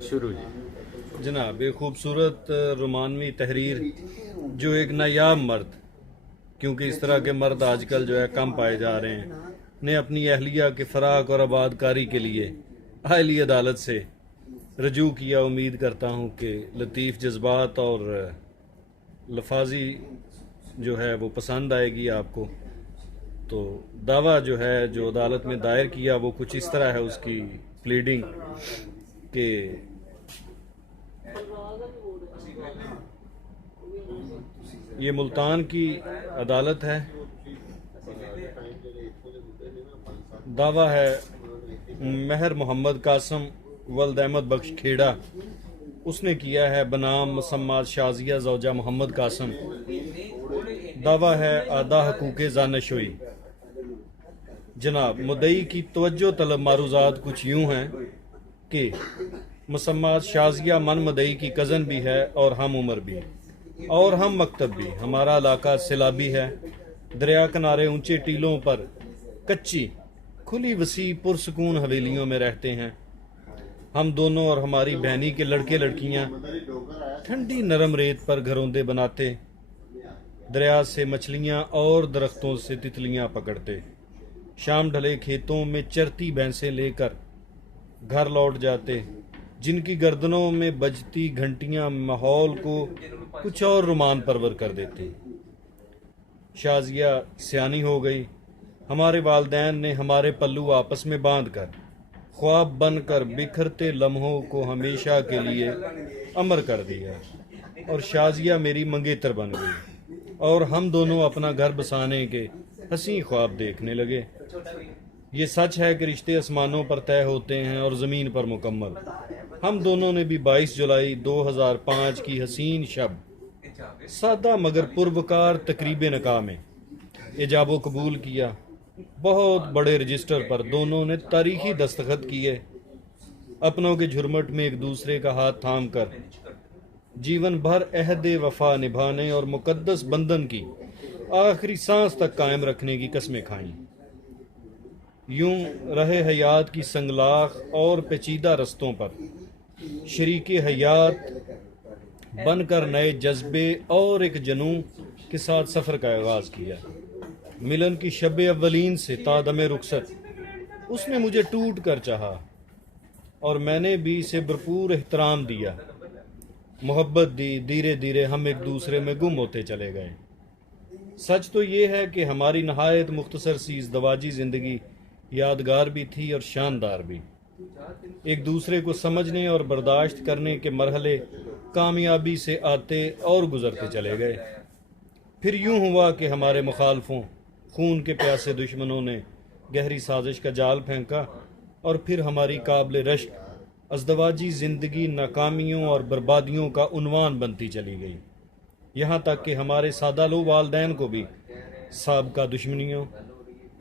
शुरू जी। जनाब, एक खूबसूरत रोमानवी तहरीर जो एक नायाब मर्द, क्योंकि इस तरह के मर्द आजकल जो है कम पाए जा रहे हैं, ने अपनी अहलिया के फराक और आबादकारी के लिए आली अदालत से रजू किया। उम्मीद करता हूँ कि लतीफ़ जज्बात और लफाजी जो है वो पसंद आएगी आपको। तो दावा जो है जो अदालत में दायर किया वो कुछ इस तरह है, उसकी प्लीडिंग के ये मुल्तान की अदालत है। दावा है महर मोहम्मद कासम वल्द अहमद बख्श खेड़ा, उसने किया है बनाम मुसम्मात शाजिया जौजा मोहम्मद कासम। दावा है आदा हकूक़ जानशोई। जनाब, मुद्दई की तवज्जो तलब मारूजात कुछ यूं हैं कि मुसम्मात शाजिया मन मुद्दई की कज़न भी है और हम उम्र भी और हम मकतब भी। हमारा इलाका सिलाबी है, दरिया किनारे ऊंचे टीलों पर कच्ची खुली वसी पुरसकून हवेलियों में रहते हैं। हम दोनों और हमारी बहनी के लड़के लड़कियां ठंडी नरम रेत पर घरौंदे बनाते, दरिया से मछलियां और दरख्तों से तितलियां पकड़ते, शाम ढले खेतों में चरती भैंसें लेकर घर लौट जाते, जिनकी गर्दनों में बजती घंटियां माहौल को कुछ और रुमान परवर कर देती। शाजिया सियानी हो गई। हमारे वालदैन ने हमारे पल्लू आपस में बांध कर ख्वाब बनकर बिखरते लम्हों को हमेशा के लिए अमर कर दिया और शाजिया मेरी मंगेतर बन गई और हम दोनों अपना घर बसाने के हसी ख्वाब देखने लगे। ये सच है कि रिश्ते आसमानों पर तय होते हैं और ज़मीन पर मुकम्मल। हम दोनों ने भी 22 जुलाई 2005 की हसीन शब सादा मगर पुरवकार तकरीब निकाह में इजाबो कबूल किया। बहुत बड़े रजिस्टर पर दोनों ने तारीखी दस्तखत किए। अपनों के झुरमट में एक दूसरे का हाथ थाम कर जीवन भर अहद वफा निभाने और मुकद्दस बंधन की आखिरी सांस तक कायम रखने की कस्में खाईं। यूं रहे हयात की संगलाख और पेचीदा रस्तों पर शरीके हयात बनकर नए जज्बे और एक जनूं के साथ सफ़र का आगाज़ किया। मिलन की शब अव्वलीन से तादमे रुखसत उसने मुझे टूट कर चाहा और मैंने भी इसे भरपूर एहतराम दिया, मोहब्बत दी। धीरे धीरे हम एक दूसरे में गुम होते चले गए। सच तो ये है कि हमारी नहायत मुख्तसर सी इज़दवाजी ज़िंदगी यादगार भी थी और शानदार भी। एक दूसरे को समझने और बर्दाश्त करने के मरहले कामयाबी से आते और गुजरते चले गए। फिर यूं हुआ कि हमारे मुखालफों खून के प्यासे दुश्मनों ने गहरी साजिश का जाल फेंका और फिर हमारी काबिल रश्क अज़दवाजी ज़िंदगी नाकामियों और बर्बादियों का उन्वान बनती चली गई। यहाँ तक कि हमारे सादालो वालदैन को भी साबका दुश्मनियों,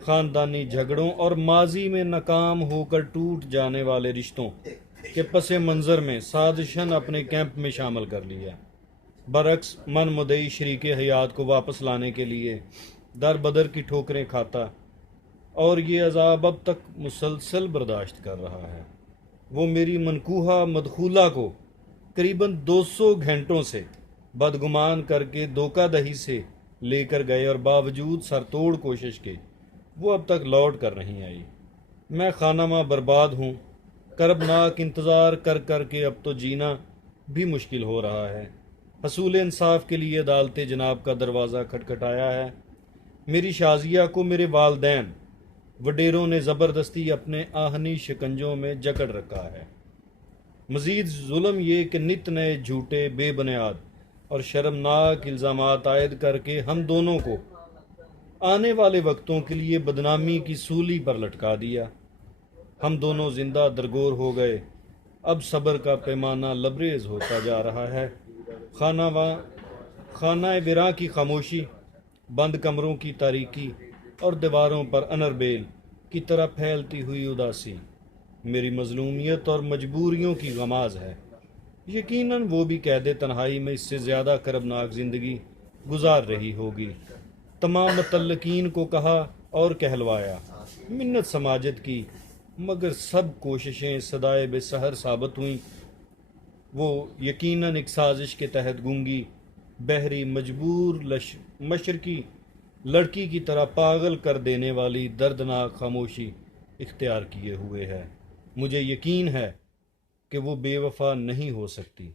ख़ानदानी झगड़ों और माजी में नाकाम होकर टूट जाने वाले रिश्तों के पसे मंज़र में साजिशन अपने कैंप में शामिल कर लिया। बरक्स मन मुदई शरीके हयात को वापस लाने के लिए दर बदर की ठोकरें खाता और ये अजाब अब तक मुसलसल बर्दाश्त कर रहा है। वो मेरी मनकूहा मदखूला को करीबन 200 घंटों से बदगुमान करके धोखादही से लेकर गए और बावजूद सरतोड़ कोशिश के वो अब तक लौट कर नहीं आई। मैं खानामा बर्बाद हूँ। करबनाक इंतज़ार कर कर के अब तो जीना भी मुश्किल हो रहा है। हसूल इंसाफ के लिए अदालत जनाब का दरवाज़ा खटखटाया है। मेरी शाजिया को मेरे वालदैन वडेरों ने ज़बरदस्ती अपने आहनी शिकंजों में जकड़ रखा है। मज़ीद जुल्म ये कि नित नए झूठे बेबुनियाद और शर्मनाक इल्ज़ामात आयद करके हम दोनों को आने वाले वक्तों के लिए बदनामी की सूली पर लटका दिया। हम दोनों जिंदा दरगोर हो गए। अब सब्र का पैमाना लबरेज होता जा रहा है। खाना विरा की खामोशी, बंद कमरों की तारीकी और दीवारों पर अनरबेल की तरह फैलती हुई उदासी मेरी मजलूमियत और मजबूरियों की गमाज है। यकीनन वो भी कैद तन्हाई में इससे ज़्यादा करबनाक ज़िंदगी गुजार रही होगी। तमाम मुतल्लकीन को कहा और कहलवाया, मिन्नत समाजत की, मगर सब कोशिशें सदाए बेसहर साबित हुईं वो यकीनन एक साजिश के तहत गूंगी, बहरी, मजबूर मशरकी लड़की की तरह पागल कर देने वाली दर्दनाक खामोशी इख्तियार किए हुए है। मुझे यकीन है कि वो बेवफा नहीं हो सकती।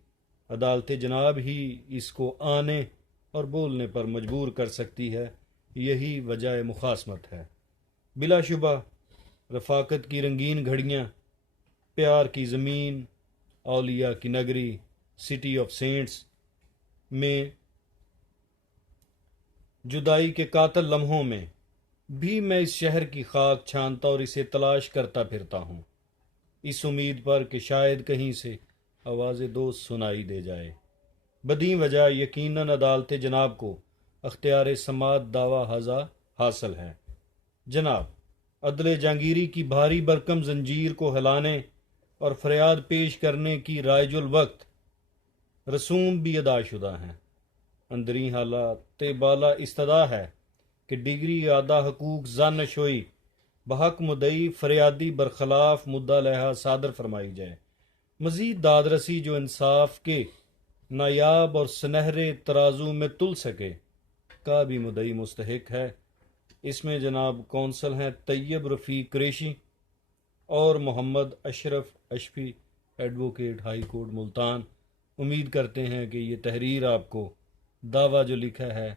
अदालत जनाब ही इसको आने और बोलने पर मजबूर कर सकती है। यही वजह मुखासमत है। बिलाशुबा रफ़ाकत की रंगीन घड़ियाँ, प्यार की ज़मीन, औलिया की नगरी, सिटी ऑफ सेंट्स में जुदाई के कातल लम्हों में भी मैं इस शहर की खाक छानता और इसे तलाश करता फिरता हूँ, इस उम्मीद पर कि शायद कहीं से आवाज़ दोस्त सुनाई दे जाए। बदी वजह यकीनन अदालत जनाब को अख्तियार समात दावा हज़ा हासिल है। जनाब, अदले जहांगीरी की भारी बरकम जंजीर को हिलाने और फरियाद पेश करने की रायजुल वक्त रसूम भी अदाशुदा हैं। अंदरी हालात बाला इस्तदा है कि डिग्री आदा हकूक जानशोई बहक मुदई फरियादी बरखलाफ मुद्दा लहा सादर फरमाई जाए। मजीद दादरसी जो इंसाफ के नायाब और सुनहरे तराजू में तुल सके का भी मुदई मुस्तहिक है। इसमें जनाब कौंसल हैं तैयब रफ़ीक कुरैशी और Mohammad Ashraf Ashfi, advocate high court Multan. उम्मीद करते हैं कि ये तहरीर आपको दावा जो लिखा है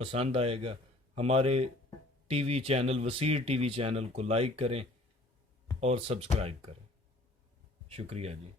पसंद आएगा। हमारे TV channel Wasir TV channel को लाइक करें और सब्सक्राइब करें। शुक्रिया जी।